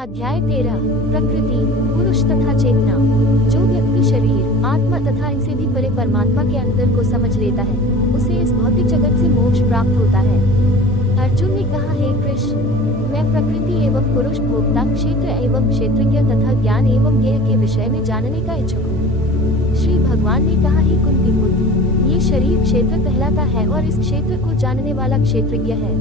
अध्याय 13 प्रकृति, पुरुष तथा चेतना। जो व्यक्ति शरीर, आत्मा तथा इनसे भी परे परमात्मा के अंतर को समझ लेता है, उसे इस भौतिक जगत से मोक्ष प्राप्त होता है। अर्जुन ने कहा, हे कृष्ण, मैं प्रकृति एवं पुरुष, भोक्ता, क्षेत्र एवं क्षेत्रज्ञ तथा ज्ञान एवं ज्ञेय के विषय में जानने का इच्छुक हूँ। श्री भगवान ने कहा, हे कुंती पुत्र, ये शरीर क्षेत्र कहलाता है और इस क्षेत्र को जानने वाला क्षेत्रज्ञ है।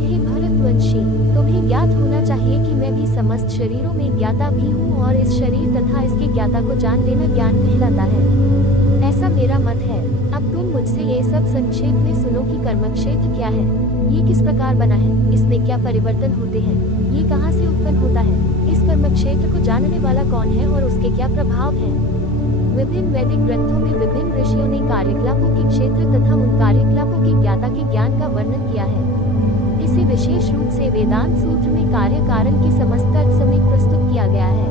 हे भरतवंशी, तुम्हें ज्ञात होना चाहिए कि मैं भी समस्त शरीरों में ज्ञाता भी हूँ और इस शरीर तथा इसके ज्ञाता को जान लेना ज्ञान कहलाता है। ऐसा मेरा मत है। अब तुम मुझसे ये सब संक्षेप में सुनो कि कर्म क्षेत्र क्या है, ये किस प्रकार बना है, इसमें क्या परिवर्तन होते हैं, ये कहाँ से उत्पन्न होता है, इस कर्म क्षेत्र को जानने वाला कौन है और उसके क्या प्रभाव है। विभिन्न वैदिक ग्रंथों में विभिन्न ऋषियों ने कार्यकलापों के क्षेत्र तथा उन कार्यकलापों के ज्ञाता के ज्ञान का वर्णन किया है। इसे विशेष रूप से वेदांत सूत्र में कार्य कारण की समस्त अर्थ समेत प्रस्तुत किया गया है।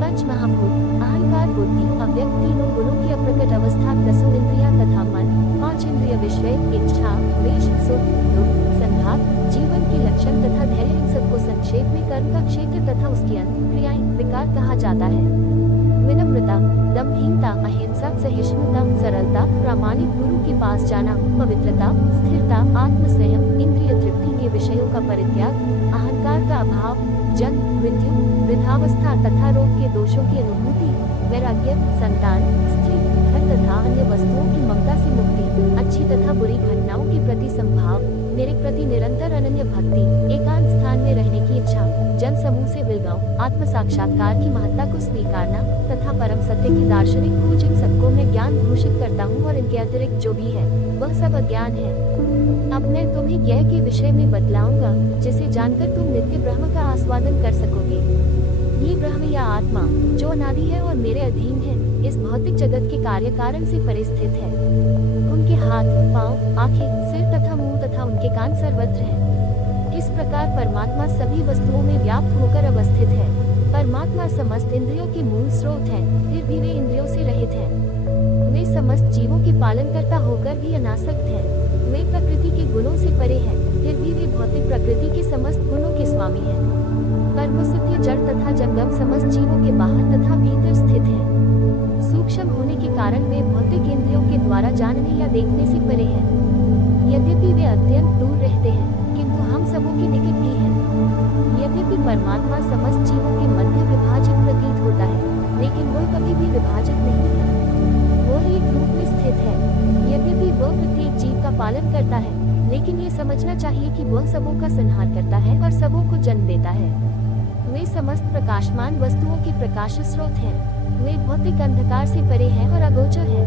पंच महाभूत, अहंकार, बुद्धि, अव्यक्त, तीनों गुणों की अप्रकट अवस्था, दसों इंद्रियां तथा मन, पांच इंद्रिय विषय, इच्छा, द्वेष, सुख, दुख, संघात, जीवन के लक्षण तथा धैर्य, इन सबको संक्षेप में कर्म का क्षेत्र तथा उसकी अंत क्रियाएं, विकार कहा जाता है। विनम्रता, दम्भहीनता, अहिंसा, सहिष्णुता, सरलता, प्रामाणिक गुरु के पास जाना, पवित्रता, स्थिरता, आत्मसंयम, इंद्रिय तृप्ति के विषयों का परित्याग, अहंकार का अभाव, जन्म, मृत्यु, वृद्धावस्था तथा रोग के दोषों की अनुभूति, वैराग्य, संतान, स्त्री, घर तथा अन्य वस्तुओं की ममता से मुक्ति, अच्छी तथा बुरी घटनाओं के प्रति संभाव, मेरे प्रति निरंतर अनन्य भक्ति, एकांत स्थान में रहने की इच्छा, जन समूह से विलगाव, आत्म साक्षात्कार की महत्ता को स्वीकारना तथा परम सत्य की दार्शनिक खोज, इन सबको मैं ज्ञान घोषित करता हूँ और इनके अतिरिक्त जो भी है वह सब अज्ञान है। अब मैं तुम्हें ज्ञेय के विषय में बतलाऊंगा, जिसे जानकर तुम नित्य ब्रह्म का आस्वादन कर सकोगे। ये ब्रह्म या आत्मा, जो अनादि है और मेरे अधीन है, इस भौतिक जगत के कार्य कारण से परिस्थित है। उनके हाथ, पाँव, आँखें, सिर तथा मुंह तथा उनके कान सर्वत्र हैं। इस प्रकार परमात्मा सभी वस्तुओं में व्याप्त होकर अवस्थित है। परमात्मा समस्त इंद्रियों के मूल स्रोत है, फिर भी वे इंद्रियों से रहित हैं। वे समस्त जीवों के पालनकर्ता होकर भी अनासक्त हैं। वे प्रकृति के गुणों से परे हैं, फिर भी वे भौतिक प्रकृति के समस्त गुणों के स्वामी हैं। परमसत्य जड़ तथा जंगम समस्त जीवों के बाहर तथा भीतर स्थित है। सूक्ष्म होने के कारण वे भौतिक इंद्रियों के द्वारा जानने या देखने से परे हैं। यद्यपि वे अत्यंत दूर रहते हैं, किंतु हम सबों के निकट भी हैं। यद्यपि परमात्मा समस्त जीवों के मध्य विभाजित प्रतीत होता है, लेकिन वह कभी भी विभाजित नहीं है। वह एक रूप में स्थित है। यद्यपि वह प्रत्येक जीव का पालन करता है, लेकिन ये समझना चाहिए कि वह सबों का संहार करता है और सबों को जन्म देता है। वे समस्त प्रकाशमान वस्तुओं के प्रकाश स्रोत हैं। वे भौतिक अंधकार से परे हैं और अगोचर हैं।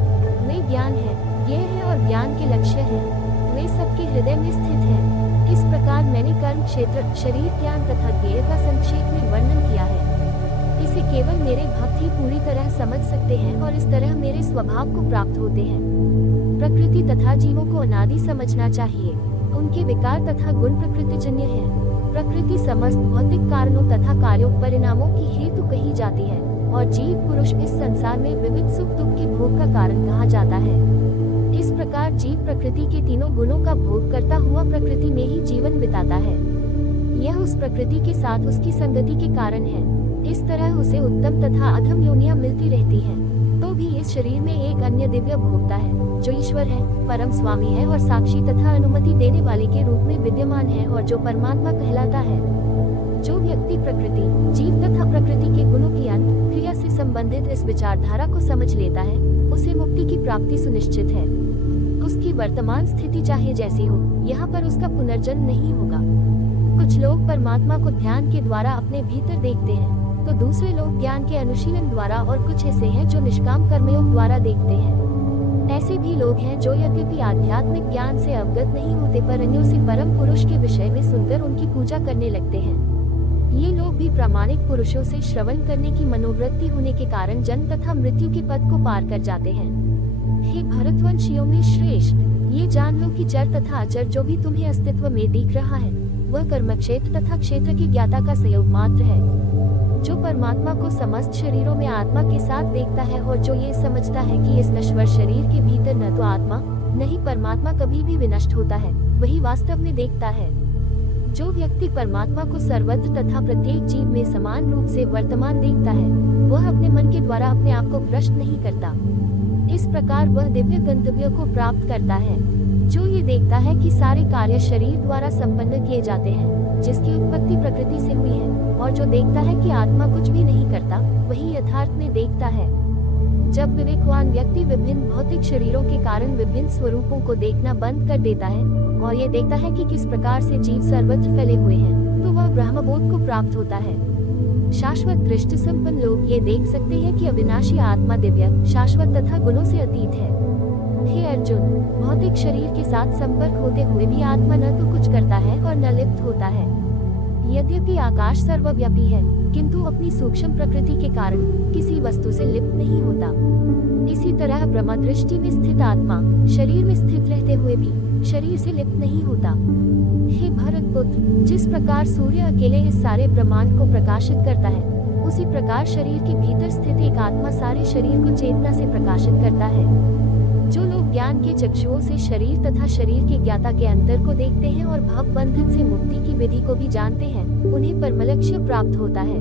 वे ज्ञान है, ज्ञेय है और ज्ञान के लक्ष्य हैं। वे सबके हृदय में स्थित हैं। इस प्रकार मैंने कर्म क्षेत्र, शरीर, ज्ञान तथा ज्ञेय का संक्षेप में वर्णन किया है। इसे केवल मेरे भक्त ही पूरी तरह समझ सकते हैं और इस तरह मेरे स्वभाव को प्राप्त होते हैं। प्रकृति तथा जीवों को अनादि समझना चाहिए। उनके विकार तथा गुण प्रकृतिजन्य हैं। प्रकृति समस्त भौतिक कारणों तथा कार्यों, परिणामों की हेतु कही जाती है और जीव पुरुष इस संसार में विविध सुख दुख के भोग का कारण कहा जाता है। इस प्रकार जीव प्रकृति के तीनों गुणों का भोग करता हुआ प्रकृति में ही जीवन बिताता है। यह उस प्रकृति के साथ उसकी संगति के कारण है। इस तरह उसे उत्तम तथा अधम योनियां मिलती रहती हैं। तो भी इस शरीर में एक अन्य दिव्य भोक्ता है, जो ईश्वर है, परम स्वामी है और साक्षी तथा अनुमति देने वाले के रूप में विद्यमान है और जो परमात्मा कहलाता है। जो व्यक्ति प्रकृति, जीव तथा प्रकृति के गुणों की अंत क्रिया से संबंधित इस विचारधारा को समझ लेता है, उसे मुक्ति की प्राप्ति सुनिश्चित है। उसकी वर्तमान स्थिति चाहे जैसी हो, यहाँ पर उसका पुनर्जन्म नहीं होगा। कुछ लोग परमात्मा को ध्यान के द्वारा अपने भीतर देखते हैं, तो दूसरे लोग ज्ञान के अनुशीलन द्वारा और कुछ ऐसे हैं जो निष्काम कर्मयोग द्वारा देखते हैं। ऐसे भी लोग हैं जो यद्यपि आध्यात्मिक ज्ञान से अवगत नहीं होते, पर अन्यों से परम पुरुष के विषय में सुनकर उनकी पूजा करने लगते हैं। ये लोग भी प्रामाणिक पुरुषों से श्रवण करने की मनोवृत्ति होने के कारण जन्म तथा मृत्यु के पद को पार कर जाते हैं। हे भरतवंशियों में श्रेष्ठ, ये जान लो कि जड़ तथा अजड़ जो भी तुम्हें अस्तित्व में दिख रहा है, वह कर्म क्षेत्र तथा क्षेत्र की ज्ञाता का संयोग मात्र है। जो परमात्मा को समस्त शरीरों में आत्मा के साथ देखता है और जो ये समझता है कि इस नश्वर शरीर के भीतर न तो आत्मा, नहीं परमात्मा कभी भी विनष्ट होता है, वही वास्तव में देखता है। जो व्यक्ति परमात्मा को सर्वत्र तथा प्रत्येक जीव में समान रूप से वर्तमान देखता है, वह अपने मन के द्वारा अपने आप को भ्रष्ट नहीं करता। इस प्रकार वह दिव्य गंतव्य को प्राप्त करता है। जो ये देखता है कि सारे कार्य शरीर द्वारा संपन्न किए जाते हैं, जिसकी उत्पत्ति प्रकृति से हुई है, और जो देखता है कि आत्मा कुछ भी नहीं करता, वही यथार्थ में देखता है। जब विवेकवान व्यक्ति विभिन्न भौतिक शरीरों के कारण विभिन्न स्वरूपों को देखना बंद कर देता है और ये देखता है कि किस प्रकार से जीव सर्वत्र फैले हुए हैं, तो वह ब्रह्मबोध को प्राप्त होता है। शाश्वत दृष्टि संपन्न लोग ये देख सकते हैं कि अविनाशी आत्मा दिव्य, शाश्वत तथा गुणों से अतीत है। हे अर्जुन, भौतिक शरीर के साथ संपर्क होते हुए भी आत्मा न तो कुछ करता है और न लिप्त होता है। यद्यपि आकाश सर्वव्यापी है, किंतु अपनी सूक्ष्म प्रकृति के कारण किसी वस्तु से लिप्त नहीं होता। इसी तरह ब्रह्म दृष्टि में स्थित आत्मा शरीर में स्थित रहते हुए भी शरीर से लिप्त नहीं होता। हे भरत पुत्र, जिस प्रकार सूर्य अकेले इस सारे ब्रह्मांड को प्रकाशित करता है, उसी प्रकार शरीर के भीतर स्थित एक आत्मा सारे शरीर को चेतना से प्रकाशित करता है। जो लोग ज्ञान के चक्षुओं से शरीर तथा शरीर के ज्ञाता के अंतर को देखते हैं और भव बंधन से मुक्ति की विधि को भी जानते हैं, उन्हें परमलक्ष्य प्राप्त होता है।